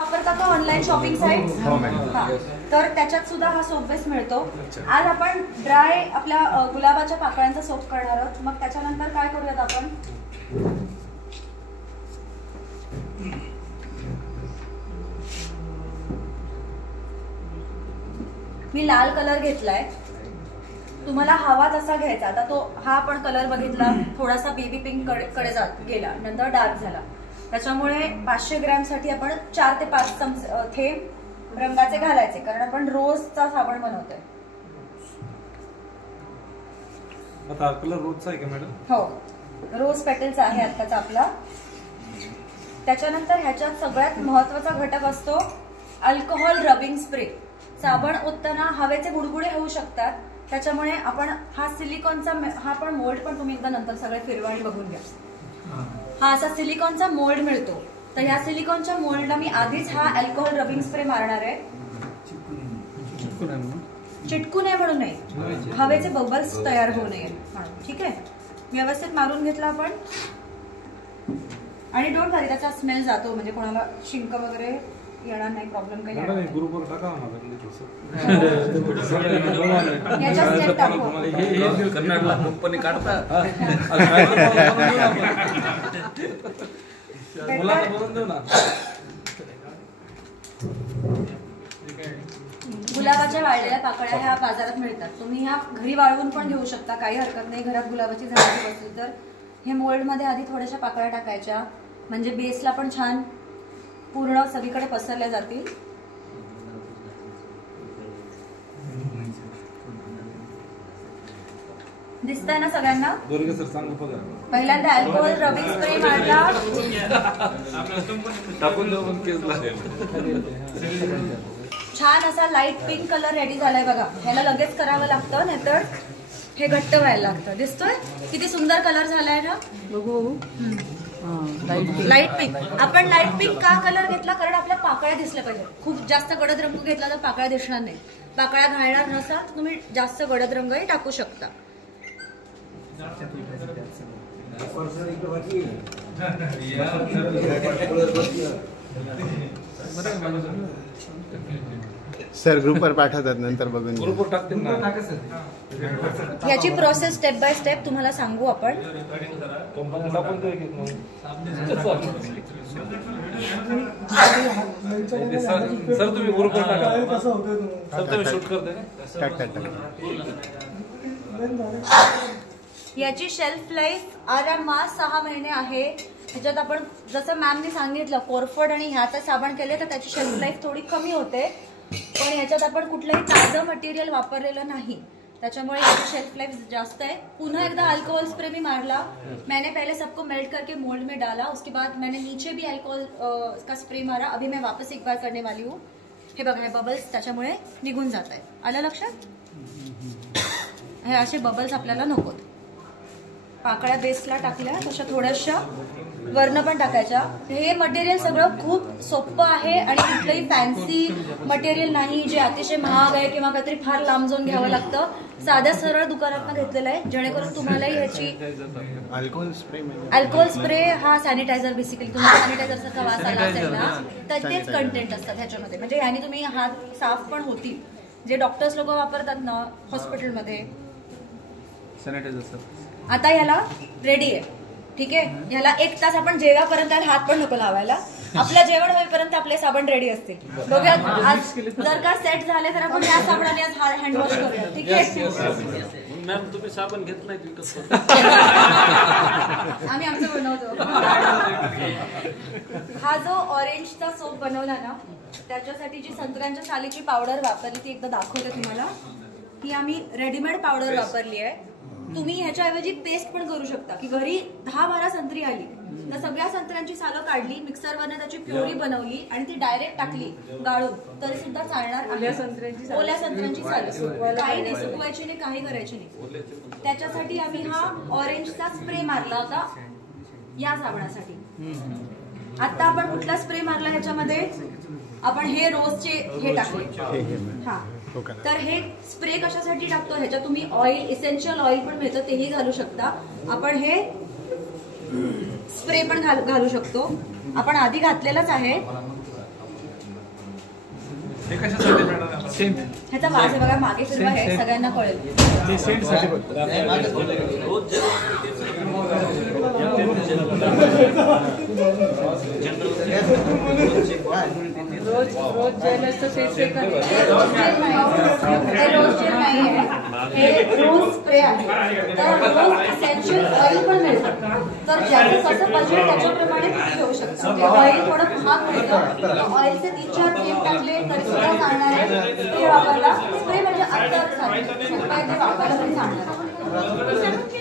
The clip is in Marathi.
वापरता का ऑनलाईन शॉपिंग साईट? तर त्याच्यात सुद्धा हा सोप बेस मिळतो. आज आपण ड्राय आपल्या गुलाबाच्या पाकळ्यांचा सोप करणार आहोत. मग त्याच्यानंतर काय करूयात आपण, मी लाल कलर घेतलाय, तुम्हाला हवा तसा घ्यायचा. आता तो हा आपण कलर बघितला, थोडासा बेबी पिंक कडे गेला, नंतर डार्क झाला. त्याच्यामुळे 500 ग्रॅम साठी आपण 4 ते 5 थेंब रंगाचे घालायचे, कारण आपण रोजचा साबण बनवतोय. आता कलर रोजचा आहे का मॅडम? हो, रोज पेटलचा आहे आत्ताचा आपला. त्याच्यानंतर ह्याच्यात सगळ्यात महत्वाचा घटक असतो अल्कोहोल रबिंग स्प्रे. साबण ओतताना हवेचे बुडबुडे होऊ शकतात, त्याच्यामुळे आपण हा सिलिकॉनचा हा पण मोल्ड पण तुम्ही एकदा नंतर सगळे फिरवा आणि बघून घ्या. हा असा सिलिकॉनचा मोल्ड मिळतो. तर ह्या सिलिकॉनच्या मोल्डला मी आधीच हा अल्कोहोल रबिंग स्प्रे मारणार आहे. चिटकू नये म्हणून नाही, हवेचे बबल्स तयार होऊ नये. ठीक आहे, व्यवस्थित मारून घेतला आपण. आणि डोंट वरी, त्याचा स्मेल जातो, म्हणजे कोणाला शिंक वगैरे येणार नाही, प्रॉब्लेम काही नाही. ग्रुपवर टाका कंपनी काढता गुलाबाच्या वाळलेल्या पाकळ्या ह्या बाजारात मिळतात. तुम्ही ह्या घरी वाळवून पण घेऊ शकता, काही हरकत नाही. घरात गुलाबाची झाडे असतील तर हे मोल्ड मध्ये आधी थोड्याशा पाकळ्या टाकायच्या, म्हणजे बेसला पण छान पूर्ण सगळीकडे पसरल्या जातील. दिसतंय ना सगळ्यांना? पहिल्यांदा अल्कोहोल रबिंग स्प्रे मारला, छान असा लाईट पिंक कलर रेडी झालाय बघा. ह्याला लगेच करावं लागतं, नाहीतर हे घट्ट व्हायला लागतं. दिसतोय किती सुंदर कलर झालाय ना? बघू. Light pink. आपण लाईट पिंक का कलर घेतला? कारण आपल्या पाकळ्या दिसल्या पाहिजे. खूप जास्त गडद रंग घेतला तर पाकळ्या दिसणार नाही. पाकळ्या घालणार नसाल तर तुम्ही जास्त गडद रंगही टाकू शकता. सर ग्रुपवर पाठवतात, नंतर बघून ग्रुपवर टाकतील ना. याची प्रोसेस स्टेप बाय स्टेप तुम्हाला सांगू आपण. सर तुम्ही ग्रुपवर टाका. सर तुम्ही शूट करते ना. याची शेल्फ लाईफ आरामात 6 महिने आहे. ह्याच्यात आपण जसं मॅमने सांगितलं कोरफड आणि ह्याचं साबण केले तर त्याची शेल्फ लाईफ थोडी कमी होते, पण ह्याच्यात आपण कुठलंही ताजं मटेरियल वापरलेलं नाही, त्याच्यामुळे याची शेल्फ लाईफ जास्त है. पुनः एकदा अल्कोहल स्प्रे भी मारला. मैंने पहले सबको मेल्ट करके मोल्ड में डाला, उसके बाद मैंने नीचे भी अल्कोहल का स्प्रे मारा. अभी मैं वापस एक बार करने वाली हूँ. हे बघा, हे बबल्स त्याच्यामुळे निघून जात आहे. आलं लक्षात? हे असे बबल्स आपल्याला नकोत. पाकळ्या बेसला टाकल्या तशा थोड्याशा वर्ण पण टाकायच्या. हे मटेरियल सगळं खूप सोपं आहे आणि कुठलंही फॅन्सी मटेरियल नाही जे अतिशय महाग आहे किंवा काहीतरी फार लांब जाऊन घ्यावं लागतं. साध्या सरळ दुकानात घेतलेलं आहे, जेणेकरून तुम्हालाही ह्याची अल्कोहोल स्प्रे हा सॅनिटायझर, बेसिकली तुम्हाला सॅनिटायझर सारखा वास आला असेल ना तर तेच कंटेंट असतात ह्याच्यामध्ये. म्हणजे ह्याने तुम्ही हात साफ पण होतील. जे डॉक्टर्स लोक वापरतात ना हॉस्पिटलमध्ये सॅनिटायझर. आता ह्याला रेडी आहे. ठीक आहे, ह्याला 1 तास आपण जेवापर्यंत हात पण नको लावायला. आपलं जेवण होईपर्यंत आपले साबण रेडी असतील. डोक्यात आज जर का सेट झाले तर आपण या साबणाने आज हँड वॉश करूया. ठीक आहे मॅम, तुम्ही साबण घेत नाही विकत? आम्ही आमचं बनवतो. हा जो ऑरेंजचा सोप बनवला ना, त्याच्यासाठी जी संत्र्यांच्या सालीची पावडर वापरली ती एकदा दाखवते तुम्हाला. ही आम्ही रेडीमेड पावडर वापरली आहे. तुम्ही ह्याच्याऐवजी पेस्ट पण करू शकता, की घरी 10-12 संत्री आली तर सगळ्या संत्र्यांची सालं काढली, मिक्सरवरने त्याची प्युरी बनवली आणि ती डायरेक्ट टाकली गाळून तरी सुद्धा चालणार. ओल्या संत्र्यांची सालं काही नाही, सुकवायची नाही, काही करायची नाही. त्याच्यासाठी आम्ही हा ऑरेंजचा स्प्रे मारला होता या साबणासाठी. आता आपण कुठला स्प्रे मारला ह्याच्यामध्ये? आपण हे रोजचे हे टाकले. हा, तर हे स्प्रे कशासाठी टाकतो? ह्याच्यात तुम्ही ऑइल, इसेन्शियल ऑइल पण मिळतं, तेही घालू शकता. आपण हे स्प्रे पण घालू शकतो. आपण आधी घातलेलाच आहे. हे कशासाठी मॅडम सेंट ह्याचा वास आहे बघा, मागे फिरवा, हे सगळ्यांना कळेल. ते सेंट साठी फक्त रोज जेल असतं सेट हे रोज जेल नाही आहे, हे रोज स्प्रे आहे. तर रोज इसेन्शियल ऑइल पण मिळतं. तर ज्याचं कसं बजेट त्याच्याप्रमाणे तुम्ही घेऊ शकता. ते ऑइल थोडं महाग मिळतं. ऑइलचे 3-4 थेंब टाकले तरी सुद्धा चालणार आहे. स्प्रे वापरला, स्प्रे म्हणजे अत्तर सोपं आहे, ते वापरलं तरी चालणार आहे.